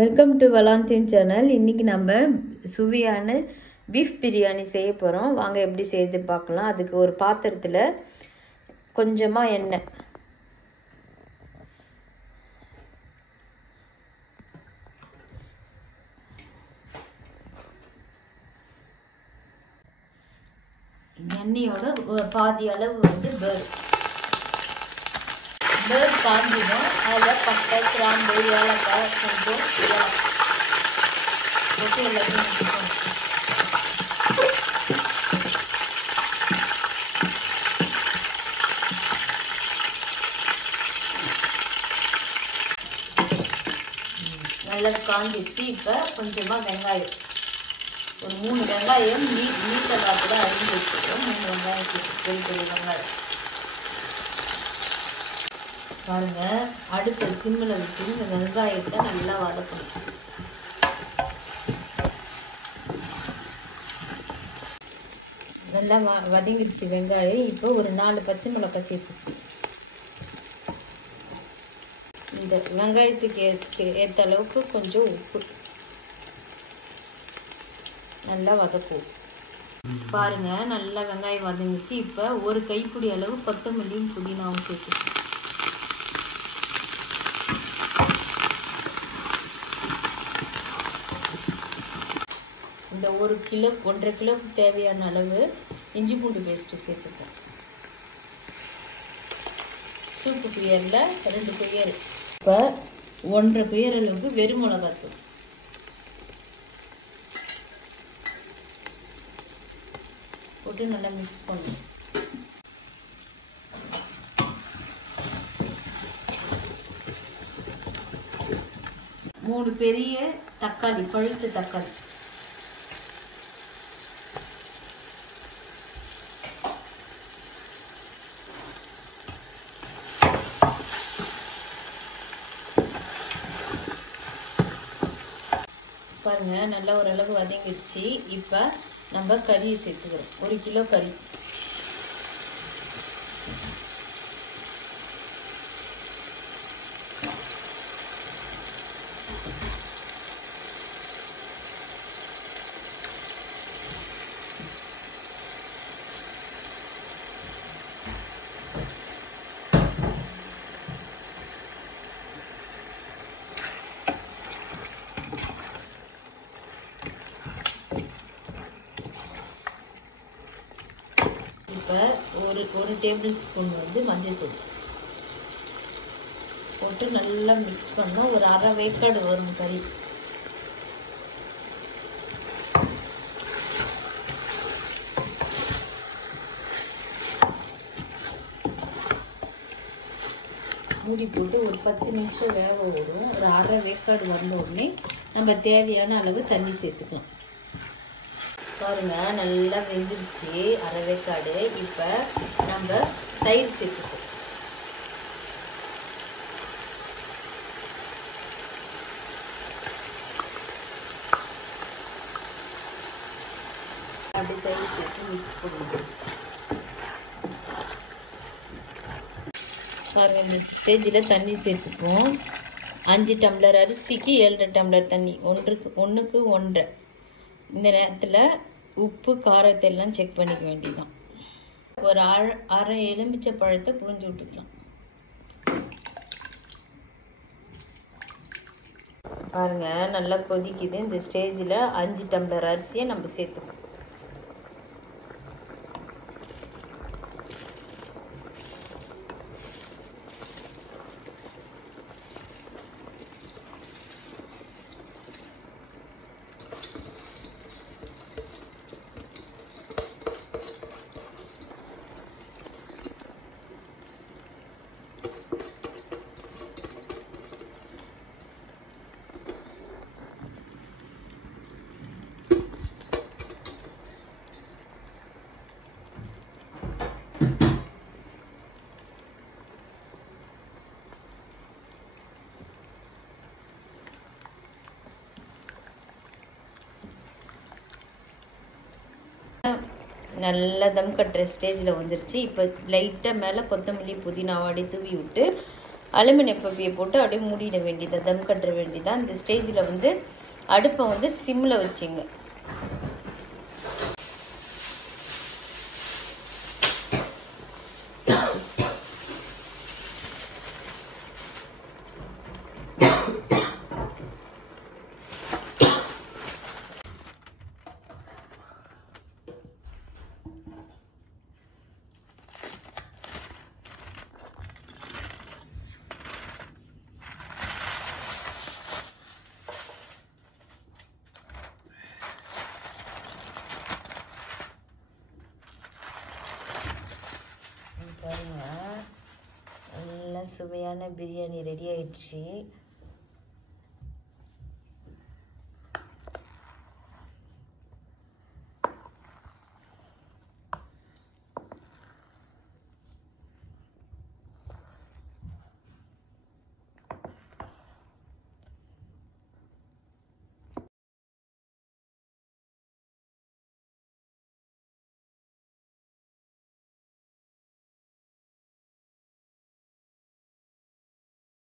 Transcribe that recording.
Welcome to வலாந்தின் channel. இன்றைக்கி நம்ம சுவையான பீஃப் பிரியாணி செய்ய போகிறோம். வாங்க எப்படி செய்து பார்க்கலாம். அதுக்கு ஒரு பாத்திரத்தில் கொஞ்சமாக எண்ணெய், எண்ணெயோட பாதி அளவு வந்து பேர் காஞ்சிடும். அதில் பட்டை, கிராம்பு, ஏலக்காய் கொஞ்சம் போட்டு எல்லாத்தையும் நல்லா காஞ்சிச்சு. இப்போ கொஞ்சமாக வெங்காயம், ஒரு 3 வெங்காயம் நீட்டலாக கூட அரிஞ்சு வச்சுருக்கோம். 3 வெங்காயம் பெரிய பெரிய வெங்காயம் பாருங்க. அடுப்பு சிம்மில் வச்சு இந்த வெங்காயத்தை நல்லா வதக்கணும். நல்லா வதங்கிடுச்சு வெங்காயம். இப்போ ஒரு 4 பச்சை மிளகாய் சேர்த்து இந்த வெங்காயத்துக்கு ஏற்ற அளவுக்கு கொஞ்சம் உப்பு நல்லா வதக்குவோம். பாருங்க, நல்லா வெங்காயம் வதங்கிச்சு. இப்போ ஒரு கைப்பிடி அளவு கொத்தமல்லியும் புதினாவும் சேர்த்து இந்த 1.5 கிலோவுக்கு தேவையான அளவு இஞ்சி பூண்டு பேஸ்ட்டு சேர்த்துப்போம். சூப்பு குயரில் 2 குயர். இப்போ 1.5 குயர் அளவுக்கு வெறும் மிளகாத்தூள் போட்டு நல்லா மிக்ஸ் பண்ணுவோம். மூணு பெரிய தக்காளி, பழுத்த தக்காளி பாருங்க, நல்லா ஓரளவு வதங்கிடுச்சு. இப்போ நம்ம கறியை சேர்த்துக்கிறோம். 1 கிலோ கறி. இப்போ ஒரு டேபிள் ஸ்பூன் வந்து மஞ்சள் தூள் போட்டு நல்லா மிக்ஸ் பண்ணால் ஒரு அரை வேக்காடு வரும் கறி. மூடி போட்டு ஒரு 10 நிமிஷம் வேக வரும். ஒரு அரை வேக்காடு வந்த உடனே நம்ம தேவையான அளவு தண்ணி சேர்த்துக்கலாம். பாருங்க, நல்லா வெந்துருச்சு அரை வேக்காடு. இப்போ நம்ம தயிர் சேர்த்துப்போம். அப்படி தயிர் சேர்த்து மிக்ஸ் பண்ணுவோம். பாருங்க, இந்த ஸ்டேஜில் தண்ணி சேர்த்துப்போம். 5 டம்ளர் அரிசிக்கு 7.5 டம்ளர் தண்ணி, 1க்கு 1.5. இந்த நேரத்தில் உப்பு காரத்தை எல்லாம் செக் பண்ணிக்க வேண்டியதுதான். ஒரு அரை எலுமிச்சை பழத்தை புழிஞ்சு விட்டுக்கலாம். பாருங்க, நல்லா கொதிக்குது. இந்த ஸ்டேஜில் 5 டம்ளர் அரிசியை நம்ம சேர்த்துப்போம். நல்லா தம் கட்டுற ஸ்டேஜில் வந்துருச்சு. இப்போ லைட்டாக மேலே கொத்தமல்லி புதினா வாடி தூவி விட்டு அலுமினிய பப்பியை போட்டு அப்படியே மூடிட வேண்டியது, தம் கட்டுற வேண்டியதான். இந்த ஸ்டேஜில் வந்து அடுப்பை வந்து சிம்மில் வச்சுங்க. பாருங்க, நல்லா சுவையான பிரியாணி ரெடி ஆயிடுச்சு.